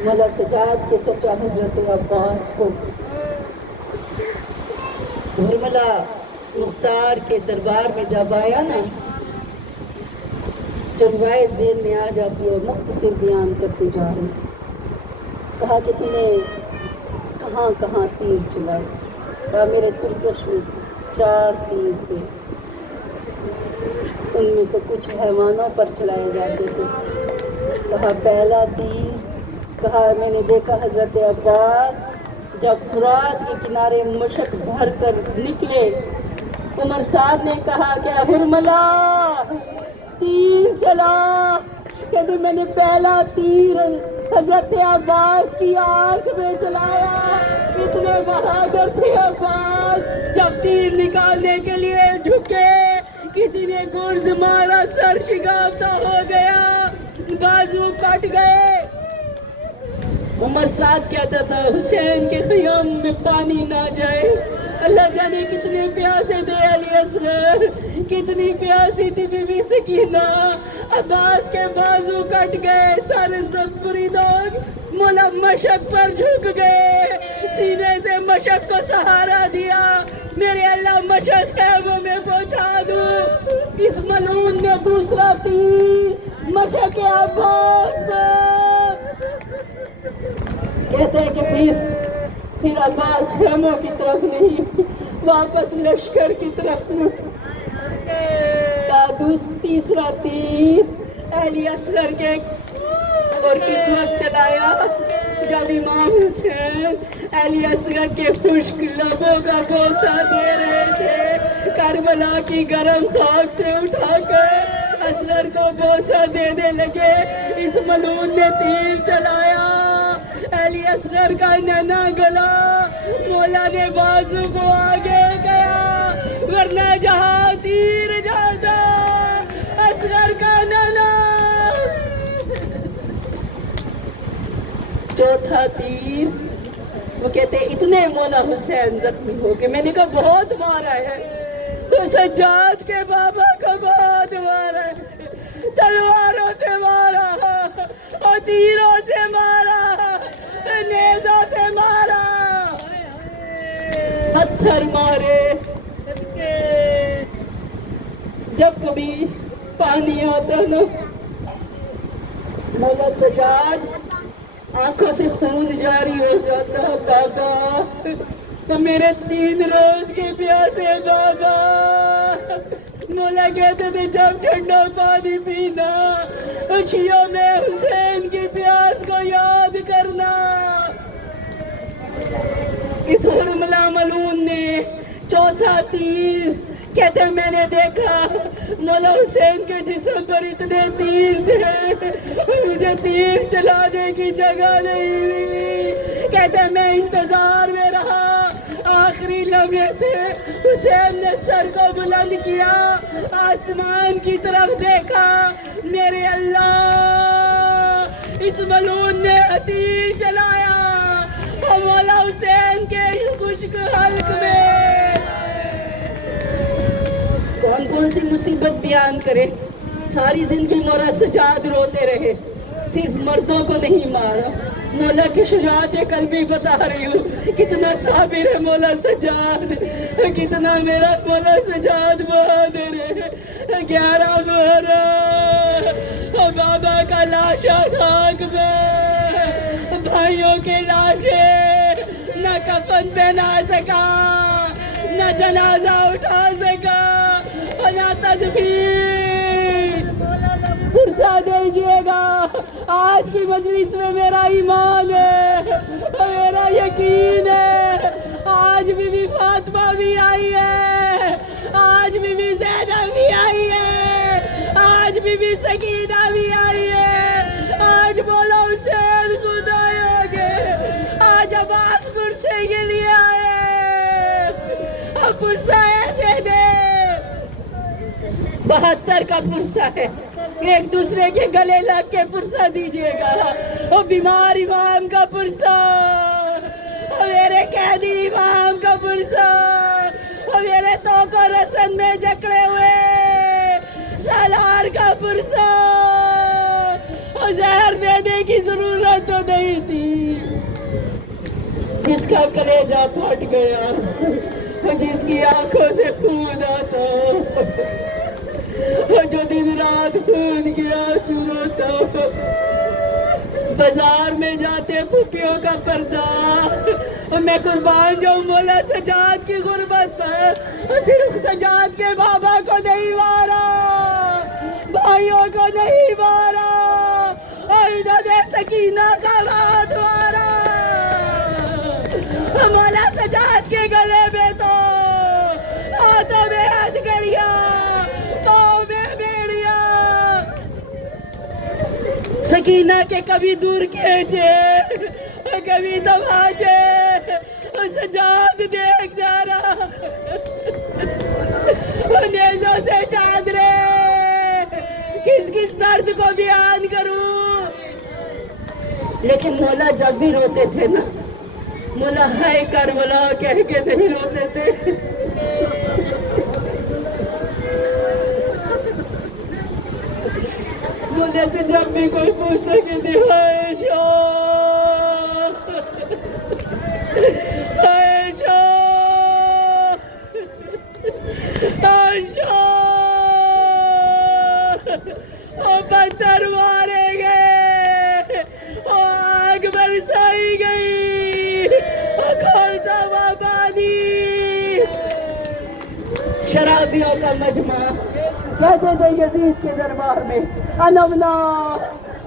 مولا سجاد کے چچا حضرت عباس کو حرملہ مختار کے دربار میں جب آیا نا، جب روایت ذہن میں آ جاتی ہے، مختصر بیان کرتے جا رہے، کہا کہ تمہیں کہاں کہاں تیر چلائے. کہا میرے ترکش میں 4 تیر تھے، ان میں سے کچھ حیوانوں پر چلائے جاتے تھے. کہا پہلا تیر، کہا میں نے دیکھا حضرت عباس جب فرات کے کنارے مشک بھر کر نکلے، عمر صاحب نے کہا کہ حرملہ تیر چلا. کہتے میں نے پہلا تیر حضرت عباس کی آنکھ میں چلایا. اتنے بہادر تھے عباس، جب تیر نکالنے کے لیے جھکے کسی نے گرز مارا، سر شگافتہ ہو گیا، بازو کٹ گئے. عمر صاحب کہتا تھا حسین کے خیام میں پانی نہ جائے. اللہ جانے کتنے پیاسے تھے علی اصغر، کتنی پیاسی تھی بی بی سکینہ. عباس کے بازو کٹ گئے، سر زخمی داغ. مولا مشک پر جھک گئے، سینے سے مشک کو سہارا دیا. میرے اللہ مشہد خیموں میں پہنچا دوں. اس ملعون میں دوسرا تیر مشہد عباس میں. کہتے ہیں کہ پھر عباس خیموں کی طرف نہیں, واپس لشکر کی طرف تیسرا تیر علی اصغر کے اور کس وقت چلایا جب امام حسین علی اصغر کے خشک لبوں کا بوسہ دے رہے تھے. کربلا کی گرم خاک سے اٹھا کر اصغر کو بوسہ دینے لگے. اس ملعون نے تیر چلایا, علی اصغر کا ننا گلا. مولا نے بازو کو آگے گیا ورنہ جہاں تیر جاتا اصغر کا ننا. چوتھا تیر وہ کہتے اتنے مولا حسین زخمی ہو کے, میں نے کہا بہت مارا ہے, تو سجاد کے بابا کو بہت مارا ہے, تلواروں سے مارا اور تیروں سے مارا, نیزوں سے مارا, پتھر مارے. جب کبھی پانی آتا نا مولا سجاد آنکھوں سے خون جاری ہو جاتا. بابا تو میرے 3 روز کے پیاسے بابا. مولا کہتے تھے جب ٹھنڈا پانی پینا اچھیوں میں حسین کی پیاس کو یاد کرنا. اس حرملہ ملعون نے چوتھا تیر کہتے میں نے دیکھا مولا حسین کے جسم پر اتنے تیر تھے, مجھے تیر چلانے کی جگہ نہیں ملی. کہتے میں انتظار میں رہا, آخری لمحے تھے. حسین نے سر کو بلند کیا, آسمان کی طرف دیکھا, میرے اللہ اس ملعون نے تیر چلایا اور مولا حسین کے خشک حلق میں. کون کون سی مصیبت بیان کرے. ساری زندگی مولا سجاد روتے رہے, صرف مردوں کو نہیں مارا. مولا کی شجاعت قلبی بتا رہی ہوں, کتنا صابر ہے مولا سجاد, کتنا میرا مولا سجاد بہادر ہے. 11 محرم بابا کا لاشا خاک میں, بھائیوں کے لاشیں نہ کفن پہنا سکا, نہ جنازہ اٹھا سکا, نہ تدفین. پرسہ دیجئے گا, آج کی مجلس میں میرا ایمان ہے, میرا یقین ہے. آج بی بی فاطمہ بھی آئی ہے, آج بی بی زینب بھی آئی ہے, آج بی بی سکینہ بھی آئی ہے, آج مولا حسین خود آئے گے, آج عباس پرسے کے لیے آئے. اب پرسہ ایسے دے, 72 کا پرسہ ہے, ایک دوسرے کے گلے لگ کے پرسہ دیجئے گا. وہ بیمار امام کا پرسہ, میرے قیدی امام کا پرسہ, میرے توق و رسن میں جکڑے ہوئے سالار کا پرسہ. زہر دینے کی ضرورت تو نہیں تھی. جس کا کلیجہ پھٹ گیا, جس کی آنکھوں سے خون آتا, جو دن رات خون کی آنسو روتا, بازار میں جاتے پھوپھیوں کا پردہ. میں قربان جاؤں مولا سجاد کی غربت پر, صرف سجاد کے بابا کو نہیں مارا, بھائیوں کو نہیں مارا, اور ادھر سکینہ کا ہاتھ مارا. مولا سجاد کے گلے میں تو ہاتھوں میں ہاتھ گڑیا, پاؤں میں بیڑیا. سکینہ کے کبھی دور کھینچے, کبھی تماچے, سجاد دیکھتا رہا. نیزوں سے چادرے, کس کس درد کو بیان کروں. لیکن مولا جب بھی روتے تھے نا, مولا ہائے کربلا کہہ کے نہیں روتے تھے. مولے سے جب بھی کوئی پوچھتا کہ ہائے شاہ, ہائے شاہ, اور پتھر مارے گئے، آگ برسائی گئی، کھولتا ہوا پانی، شرابیوں کا مجمع کہتے تھے یزید کے دربار میں انبنا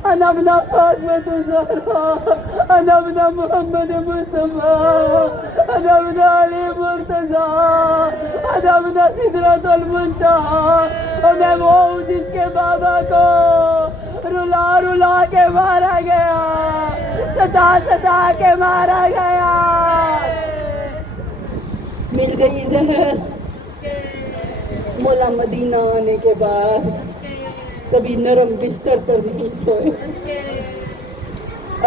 انبنا فاطمۃ الزہرا، انبنا محمد مصطفیٰ، انبنا علی مرتضیٰ، انبنا سدرۃ المنتہی، اور میں وہ ہوں جس کے بابا کو رلا رلا کے مارا گیا، ستا ستا کے مارا گیا۔ مل گئی زہر مولا مدینہ آنے کے بعد، کبھی نرم بستر پر نہیں سوئے،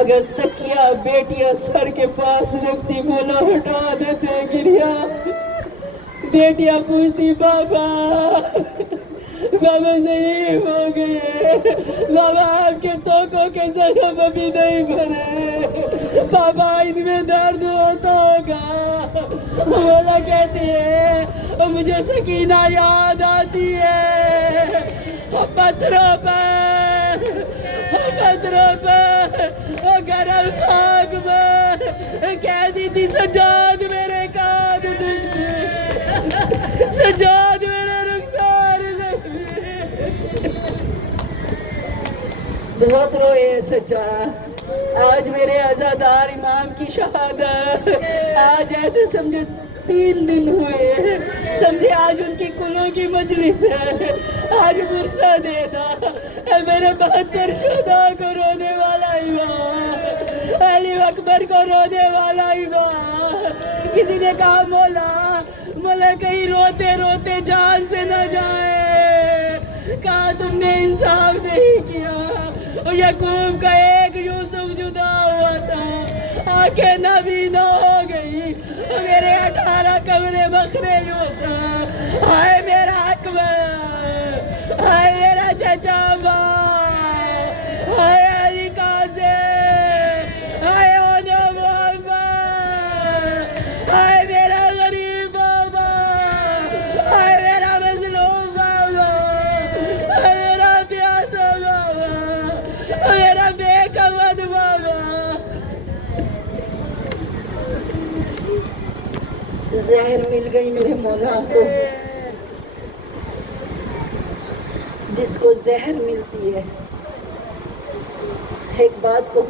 اگر تکیہ بیٹیاں سر کے پاس رکھتی مولا ہٹا دیتے گریا، بیٹیاں پوچھتی بابا بابا ضعیف ہو گئے، بابا آپ کے توکوں کے زخم ابھی نہیں بھرے، بابا ان میں درد ہوتا ہوگا۔ مولا کہتی ہے مجھے سکینہ یاد آتی ہے، پتھروں پر گرم خاک میں کہتی تھی سجاد میرے قاد سجاد میرے رخسار، بہت روئے سجاد، آج میرے عزادار امام کی شہادت، آج ایسے سمجھے 3 دن ہوئے، سمجھے آج ان کی کلوں کی مجلس ہے، آج برسہ دینا اے میرے 72 شہداء کو رونے والا امام، علی اکبر کو رونے والا امام۔ کسی نے کہا مولا کہیں روتے روتے جان سے نہ جائے، کہا تم نے انصاف نہیں کیا، اور یعقوب کا ایک یوسف جدا ہوا تھا، آنکھیں نابینا ہو گئی، اور میرے 18 کمرے بکھرے یوسف، ہائے میرا اکبر، ہائے میرا چچا باپ، ہائے علی قاسم، ہائے اونا محمد، ہائے میرا غریب بابا، ہائے میرا مظلوم بابا، ہائے میرا پیاسا بابا، میرا بے کمد بابا۔ زہر مل گئی میرے مولا کو، جس کو زہر ملتی ہے۔ ایک بات کو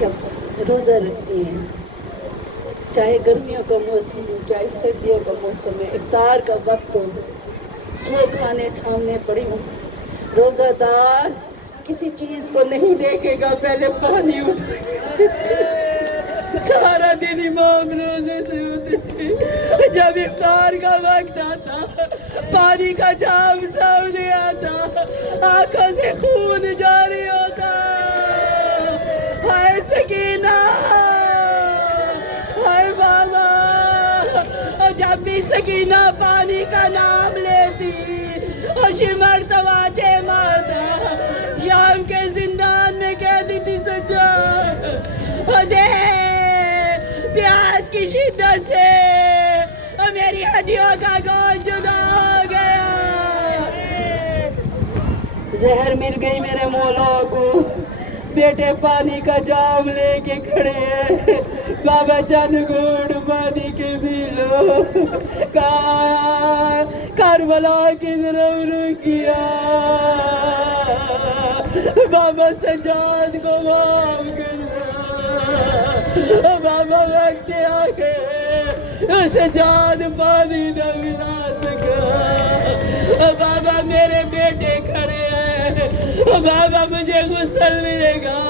جب روزہ رکھتے ہیں، چاہے گرمیوں کا موسم ہو چاہے سردیوں کا موسم ہے، افطار کا وقت ہو، سو کھانے سامنے پڑی ہوں، روزہ دار کسی چیز کو نہیں دیکھے گا، پہلے پانی اٹھائے گا۔ سارا دن امام روزے سے ہوتے تھے، جب افطار کا وقت آتا پانی کا جام سامنے آتا، آنکھوں سے خون جاری ہوتا، ہائے سکینہ، ہائے بابا، جب بھی سکینہ پانی کا نام لیتی اور شمر تواچے مارتا، شام کے زندان میں کہتی تھی سجاد دے پیاس کی شدت سے میری ہڈیوں کا گوشت جدا ہو گیا۔ زہر مل گئی میرے مولا کو، بیٹے پانی کا جام لے کے کھڑے ہیں، بابا چند گھونٹ پانی کے پی لو، کربلا کی طرف رکیا، بابا سجاد کو معاف کر دو، بابا وقت آ گئے، سجاد پانی نہ ملا سکا، بابا میرے بیٹے کھڑے ہیں، بابا مجھے غسل ملے گا،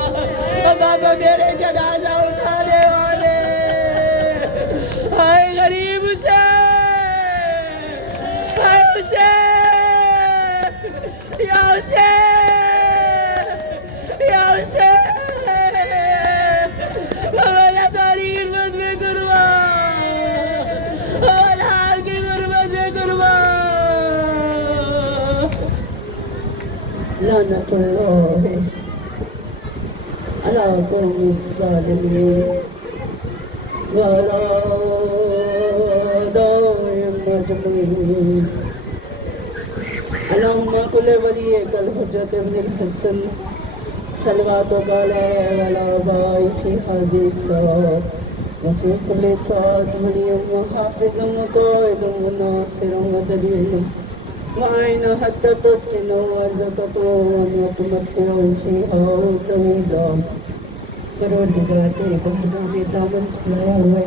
بابا میرے جنازہ اٹھانے والے، ہائے غریب حسین، ہائے حسین، یا حسین، یا حسین، مولا تاری غربت میں قربان، مولا کی غربت میں قربان۔ لعنت اللہ علی قوم الظالمین وعلی اعدائهم اجمعین۔ اللهم كل وليك الحجة ابن الحسن صلواتك عليه وعلى آبائه في هذه الساعات وفي كل ساعة ولي وحافظ وقائد وناصر ودليل وأين حتى تسكن وارزقك وتمتع فيها طويلا پروردگار تیرے بندوں میں دامن کھلایا ہوا ہے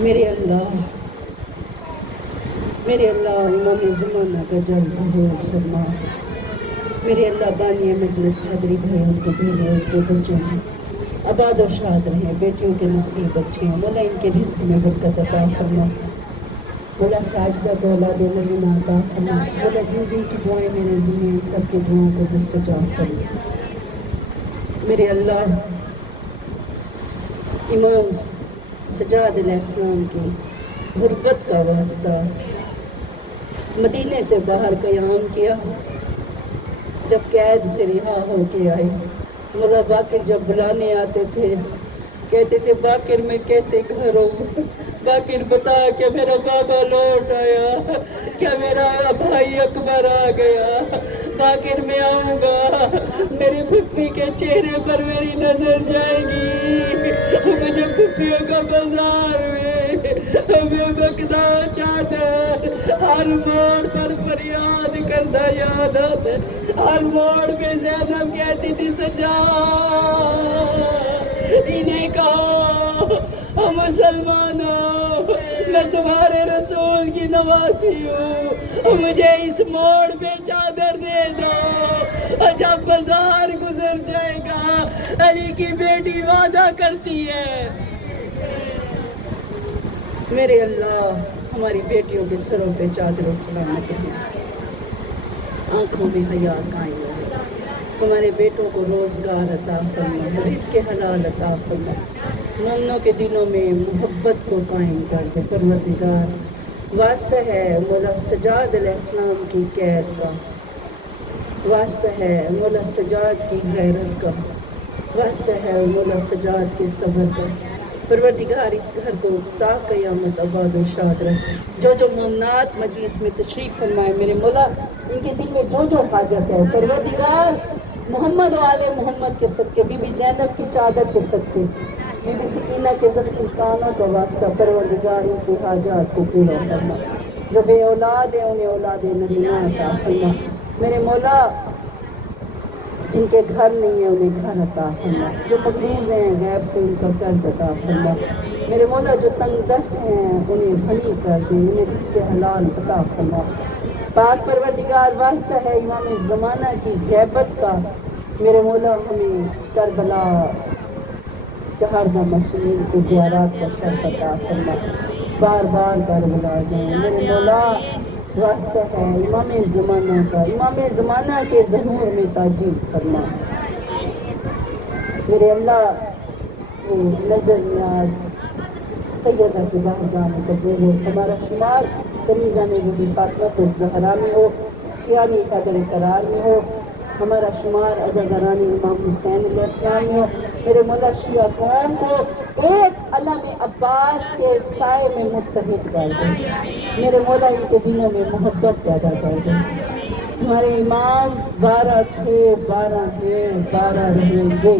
میرے اللہ امام زمانہ کا جل ظہور فرما میرے اللہ بانی مجلس حاضری بھائیوں کے بیوی ان کے بچے ہیں آباد و شاد رہیں بیٹیوں کے نصیب اچھے ہیں مولا ان کے رزق میں برکت عطا فرما مولا ساجدہ کو اولاد نبی عطا فرما مولا جن جن کی دعائیں میرے ذمہ ہیں سب کی دعاؤں کو مستجاب فرما میرے اللہ امام سجاد علیہ السلام کی غربت کا واسطہ مدینے سے باہر قیام کیا جب قید سے رہا ہو کے آئے مولا باقر جب بلانے آتے تھے کہتے تھے باقر میں کیسے گھر ہوں باقر بتا کہ میرا بابا لوٹ آیا کیا میرا بھائی اکبر آ گیا باقر میں آؤں گا میری پھپھی کے چہرے پر میری نظر جائے گی مجھے پھپھیوں کا بازار میں بکدا چادر ہر موڑ پر فریاد کرتا یاد آتا ہر موڑ پہ زینب کہتی تھی سجاد انہیں کہو مسلمانوں میں تمہارے رسول کی نواسی ہوں مجھے اس موڑ پہ چادر دے دو جب بازار گزر جائے گا علی کی بیٹی وعدہ کرتی ہے میرے اللہ ہماری بیٹیوں کے سروں پہ چادر سلامت ہے آنکھوں میں حیا قائم رہے ہمارے بیٹوں کو روزگار عطا فرما رزق حلال عطا فرما مومنوں کے دلوں میں محبت کو قائم کر دے پروردگار واسطہ ہے مولا سجاد علیہ السلام کی قید کا واسطہ ہے مولا سجاد کی غیرت کا واسطہ ہے مولا سجاد کے صبر کا پروردگار اس گھر کو تا قیامت آباد و شاد رہے جو مومنات مجلس میں تشریف فرمائے میرے مولا ان کے دل میں جو حاجت ہے پروردگار محمد و آل محمد کے صدقے بی بی زینب کی چادر کے صدقے بی بی سکینہ کے زخمی کانوں کا واسطہ پروردگار ان کی حاجات کو پورا فرما جو بے اولاد ہیں انہیں اولاد نبینا عطا فرما میرے مولا جن کے گھر نہیں ہیں انہیں گھر عطا فرما جو مقروض ہیں غیب سے ان کا قرض عطا فرما میرے مولا جو تنگ دست ہیں انہیں غنی کر دے انہیں رزق حلال عطا فرما پاک پروردگار واسطہ ہے امام زمانہ کی غیبت کا میرے مولا ہمیں کربلا چہاردہ مسلمین کی زیارات کا شرف عطا فرما بار بار کربلا جائیں میرے مولا واسطہ ہے امام زمانہ کا امام زمانہ کے ظہور میں تاجیل فرما میرے اللہ وہ نظر نیاز سیدہ کی بارگاہ میں قبول ہو ہمارا شمار کنیزہ میں بھی فاطمہ الزہرا میں ہو شیعانی قدر قرار میں ہو ہمارا شمار عزادارانی امام حسین علیہ السلام میں ہو میرے مولا شیعہ قوم کو ایک علم عباس کے سائے میں متحد کر دے میرے مولا ان کے دلوں میں محبت پیدا کر دے ہمارے امام 12 تھے 12 ہیں 12 رہیں گے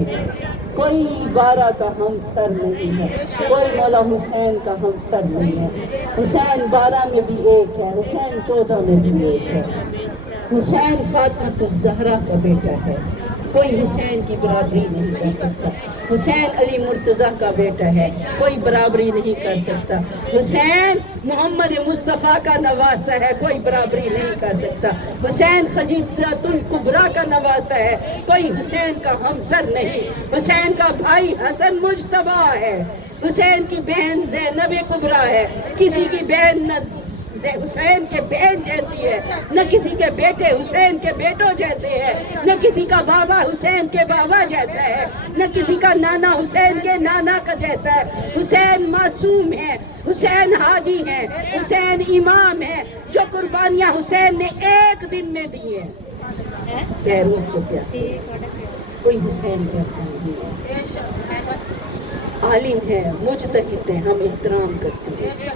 کوئی 12 کا ہم سر نہیں ہے کوئی مولا حسین کا ہم سر نہیں ہے حسین 12 میں بھی ایک ہے حسین 14 میں بھی ایک ہے حسین فاطمہ الزہرا کا بیٹا ہے کوئی حسین کی برابری نہیں کر سکتا حسین علی مرتضیٰ کا بیٹا ہے کوئی برابری نہیں کر سکتا حسین محمد مصطفیٰ کا نواسہ ہے کوئی برابری نہیں کر سکتا حسین خدیجہ الکبریٰ کا نواسہ ہے کوئی حسین کا ہمسر نہیں حسین کا بھائی حسن مجتبیٰ ہے حسین کی بہن زینب کبریٰ ہے کسی کی بہن نہ حسین کے بہن جیسی ہے نہ کسی کے بیٹے حسین کے بیٹوں جیسے ہے نہ کسی کا بابا حسین کے بابا جیسا ہے نہ کسی کا نانا حسین کے نانا کا جیسا ہے حسین معصوم ہے حسین ہادی ہے حسین امام ہے جو قربانیاں حسین نے ایک دن میں دی ہیں سہروز کو پیاسے کوئی حسین جیسا نہیں ہے عالم ہے مجتہد ہے ہم احترام کرتے ہیں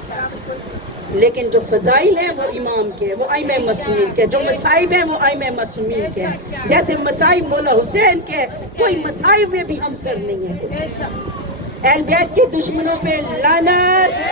لیکن جو فضائل ہیں وہ امام کے، وہ ائمہ معصومین کے، جو مصائب ہیں وہ ائمہ معصومین کے ہیں۔ جیسے مصائب مولا حسین کے، کوئی مصائب میں بھی ہم سر نہیں ہے۔ اہل بیت کے دشمنوں پہ لعنت۔